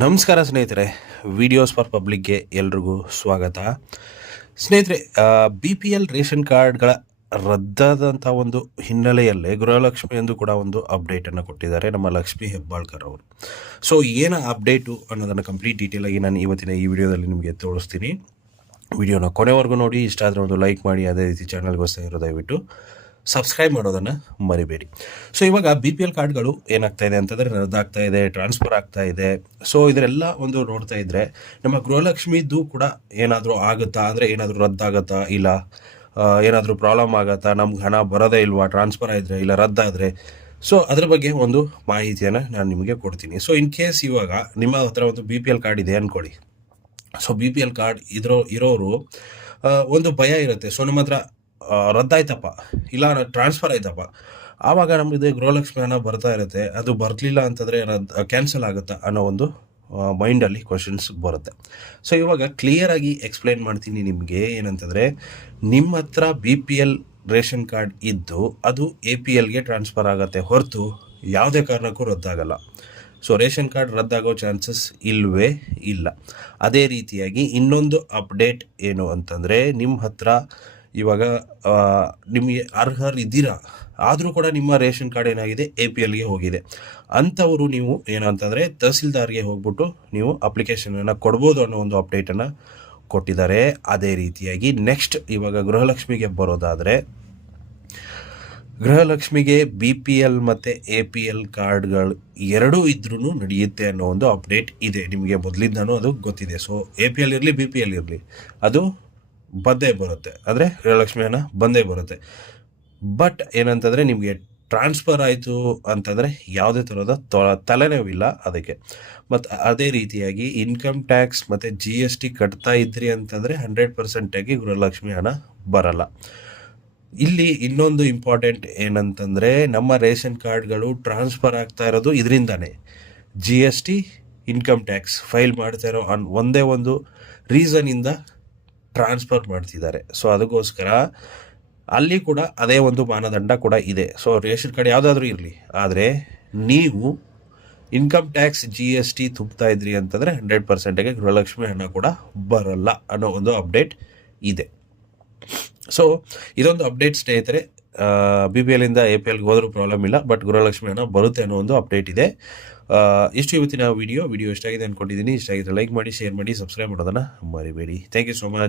ನಮಸ್ಕಾರ ಸ್ನೇಹಿತರೆ videos for ಪಬ್ಲಿಕ್ಗೆ ಎಲ್ರಿಗೂ ಸ್ವಾಗತ. ಸ್ನೇಹಿತರೆ ಬಿ ಪಿ ಎಲ್ ರೇಷನ್ ಕಾರ್ಡ್ಗಳ ರದ್ದಾದಂಥ ಒಂದು ಹಿನ್ನೆಲೆಯಲ್ಲೇ ಗೃಹಲಕ್ಷ್ಮಿ ಎಂದು ಕೂಡ ಒಂದು ಅಪ್ಡೇಟನ್ನು ಕೊಟ್ಟಿದ್ದಾರೆ ನಮ್ಮ ಲಕ್ಷ್ಮಿ ಹೆಬ್ಬಾಳ್ಕರ್ ಅವರು. ಸೊ ಏನು ಅಪ್ಡೇಟು ಅನ್ನೋದನ್ನು ಕಂಪ್ಲೀಟ್ ಡೀಟೇಲಾಗಿ ನಾನು ಇವತ್ತಿನ ಈ ವಿಡಿಯೋದಲ್ಲಿ ನಿಮಗೆ ತೋರಿಸ್ತೀನಿ. ವಿಡಿಯೋನ ಕೊನೆವರೆಗೂ ನೋಡಿ ಇಷ್ಟ ಆದರೆ ಒಂದು ಲೈಕ್ ಮಾಡಿ, ಅದೇ ರೀತಿ ಚಾನಲ್ಗೋಸ್ಕರ ದಯವಿಟ್ಟು. ಸಬ್ಸ್ಕ್ರೈಬ್ ಮಾಡೋದನ್ನು ಮರಿಬೇಡಿ. ಸೊ ಇವಾಗ ಬಿ ಪಿ ಎಲ್ ಕಾರ್ಡ್ಗಳು ಏನಾಗ್ತಾ ಇದೆ ಅಂತಂದರೆ ರದ್ದಾಗ್ತಾ ಇದೆ ಟ್ರಾನ್ಸ್ಫರ್ ಆಗ್ತಾ ಇದೆ. ಸೊ ಇದರೆಲ್ಲ ಒಂದು ನೋಡ್ತಾ ಇದ್ದರೆ ನಮ್ಮ ಗೃಹಲಕ್ಷ್ಮಿದು ಕೂಡ ಏನಾದರೂ ಆಗುತ್ತಾ? ಅಂದರೆ ಏನಾದರೂ ರದ್ದಾಗತ್ತಾ? ಇಲ್ಲ. ಏನಾದರೂ ಪ್ರಾಬ್ಲಮ್ ಆಗತ್ತಾ? ನಮ್ಗೆ ಹಣ ಬರೋದೇ ಇಲ್ವಾ? ಟ್ರಾನ್ಸ್ಫರ್ ಆದರೆ ಇಲ್ಲ, ರದ್ದಾದರೆ? ಸೊ ಅದ್ರ ಬಗ್ಗೆ ಒಂದು ಮಾಹಿತಿಯನ್ನು ನಾನು ನಿಮಗೆ ಕೊಡ್ತೀನಿ. ಸೊ ಇನ್ ಕೇಸ್ ಇವಾಗ ನಿಮ್ಮ ಹತ್ರ ಒಂದು ಬಿ ಪಿ ಎಲ್ ಕಾರ್ಡ್ ಇದೆ ಅಂದ್ಕೊಳ್ಳಿ so B P L card ಇದ್ರೋ, ಇರೋರು ಒಂದು ಭಯ ಇರುತ್ತೆ. ಸೊ ನಮ್ಮ ಹತ್ರ ರದ್ದಾಯ್ತಪ್ಪ. ಇಲ್ಲ ಟ್ರಾನ್ಸ್ಫರ್ ಆಯ್ತಪ್ಪ. ಆವಾಗ ನಮಗೆ ಗೃಹಲಕ್ಷ್ಮಿ ಹಣ ಬರ್ತಾ ಇರುತ್ತೆ. ಅದು ಬರಲಿಲ್ಲ ಅಂತಂದರೆ ಕ್ಯಾನ್ಸಲ್ ಆಗುತ್ತಾ ಅನ್ನೋ ಒಂದು ಮೈಂಡಲ್ಲಿ ಕ್ವಶನ್ಸ್ ಬರುತ್ತೆ. ಸೊ ಇವಾಗ ಕ್ಲಿಯರಾಗಿ ಎಕ್ಸ್ಪ್ಲೈನ್ ಮಾಡ್ತೀನಿ ನಿಮಗೆ ಏನಂತಂದರೆ, ನಿಮ್ಮ ಹತ್ರ B P L ration card ಇದ್ದು, ಅದು ಎ ಪಿ ಎಲ್ಗೆ ಟ್ರಾನ್ಸ್ಫರ್ ಆಗುತ್ತೆ ಹೊರತು ಯಾವುದೇ ಕಾರಣಕ್ಕೂ ರದ್ದಾಗಲ್ಲ. ಸೊ ರೇಷನ್ ಕಾರ್ಡ್ ರದ್ದಾಗೋ ಚಾನ್ಸಸ್ ಇಲ್ಲವೇ ಇಲ್ಲ. ಅದೇ ರೀತಿಯಾಗಿ ಇನ್ನೊಂದು ಅಪ್ಡೇಟ್ ಏನು ಅಂತಂದರೆ, ನಿಮ್ಮ ಹತ್ರ ಇವಾಗ ನಿಮಗೆ ಅರ್ಹರು ಇದ್ದೀರಾ? ಆದರೂ ಕೂಡ ನಿಮ್ಮ ರೇಷನ್ ಕಾರ್ಡ್ ಏನಾಗಿದೆ? ಎ ಪಿ ಎಲ್ಗೆ ಹೋಗಿದೆ. ಅಂಥವರು ನೀವು ಏನಂತಂದರೆ, ತಹಸೀಲ್ದಾರ್ಗೆ ಹೋಗ್ಬಿಟ್ಟು ನೀವು ಅಪ್ಲಿಕೇಶನನ್ನು ಕೊಡ್ಬೋದು ಅನ್ನೋ ಒಂದು ಅಪ್ಡೇಟನ್ನು ಕೊಟ್ಟಿದ್ದಾರೆ. ಅದೇ ರೀತಿಯಾಗಿ ನೆಕ್ಸ್ಟ್ ಇವಾಗ ಗೃಹಲಕ್ಷ್ಮಿಗೆ ಬರೋದಾದರೆ, ಗೃಹಲಕ್ಷ್ಮಿಗೆ ಬಿ ಪಿ ಎಲ್ ಮತ್ತು ಎ ಪಿ ಎಲ್ ಕಾರ್ಡ್ಗಳು ಎರಡೂ ಇದ್ರೂ ನಡೆಯುತ್ತೆ ಅನ್ನೋ ಒಂದು ಅಪ್ಡೇಟ್ ಇದೆ. ನಿಮಗೆ ಮೊದಲಿಂದನೂ ಅದು ಗೊತ್ತಿದೆ. ಸೊ ಎ ಪಿ ಎಲ್ ಇರಲಿ ಬಿ ಪಿ ಎಲ್ ಇರಲಿ. ಅದು ಬಂದೇ ಬರುತ್ತೆ. ಅಂದರೆ ಗೃಹಲಕ್ಷ್ಮಿ ಹಣ ಬಂದೇ ಬರುತ್ತೆ. ಬಟ್ ಏನಂತಂದರೆ ನಿಮಗೆ ಟ್ರಾನ್ಸ್ಫರ್ ಆಯಿತು ಅಂತಂದರೆ ಯಾವುದೇ ಥರದ ತೊ, ತಲೆನೋವಿಲ್ಲ ಅದಕ್ಕೆ. ಮತ್ತು ಅದೇ ರೀತಿಯಾಗಿ ಇನ್ಕಮ್ ಟ್ಯಾಕ್ಸ್ ಮತ್ತು ಜಿ ಎಸ್ ಟಿ ಕಟ್ತಾ ಇದ್ರಿ ಅಂತಂದರೆ ಹಂಡ್ರೆಡ್ ಪರ್ಸೆಂಟಾಗಿ ಗೃಹಲಕ್ಷ್ಮಿ ಹಣ ಬರಲ್ಲ. ಇಲ್ಲಿ ಇನ್ನೊಂದು ಇಂಪಾರ್ಟೆಂಟ್ ಏನಂತಂದರೆ ನಮ್ಮ ರೇಷನ್ ಕಾರ್ಡ್ಗಳು ಟ್ರಾನ್ಸ್ಫರ್ ಆಗ್ತಾ ಇರೋದು ಇದರಿಂದನೇ. G S T income tax file ಮಾಡ್ತಾ ಇರೋ ಅನ್, ಒಂದೇ ಒಂದು ರೀಸನಿಂದ ಟ್ರಾನ್ಸ್ಫರ್ ಮಾಡ್ತಿದ್ದಾರೆ. ಸೊ ಅದಕ್ಕೋಸ್ಕರ ಅಲ್ಲಿ ಕೂಡ ಅದೇ ಒಂದು ಮಾನದಂಡ ಕೂಡ ಇದೆ. ಸೊ ರೇಷನ್ ಕಾರ್ಡ್ ಯಾವುದಾದ್ರೂ ಇರಲಿ. ಆದರೆ ನೀವು income tax G S T ತುಂಬ್ತಾ ಇದ್ರಿ ಅಂತಂದರೆ ಹಂಡ್ರೆಡ್ ಪರ್ಸೆಂಟಿಗೆ ಗೃಹಲಕ್ಷ್ಮಿ ಹಣ ಕೂಡ ಬರಲ್ಲ ಅನ್ನೋ ಒಂದು ಅಪ್ಡೇಟ್ ಇದೆ. ಸೊ ಇದೊಂದು ಅಪ್ಡೇಟ್ ಸ್ನೇಹಿತರೆ ಬಿ ಪಿ ಎಲ್ಲಿಂದ ಎ ಪಿ ಎಲ್ಗೆ ಹೋದರೂ ಪ್ರಾಬ್ಲಮ್ ಇಲ್ಲ ಬಟ್ ಗೃಹಲಕ್ಷ್ಮಿ ಹಣ ಬರುತ್ತೆ ಅನ್ನೋ ಒಂದು ಅಪ್ಡೇಟ್ ಇದೆ. ಇಷ್ಟು ಇವತ್ತಿನ ವಿಡಿಯೋ ವಿಡಿಯೋ ಇಷ್ಟ ಆಗಿದೆ ಅಂದ್ಕೊಂಡಿದ್ದೀನಿ ಇಷ್ಟ ಆಗಿದ್ರೆ ಲೈಕ್ ಮಾಡಿ ಶೇರ್ ಮಾಡಿ ಸಬ್ಸ್ಕ್ರೈಬ್ ಮಾಡೋದನ್ನು ಮರಿಬೇಡಿ. Thank you so much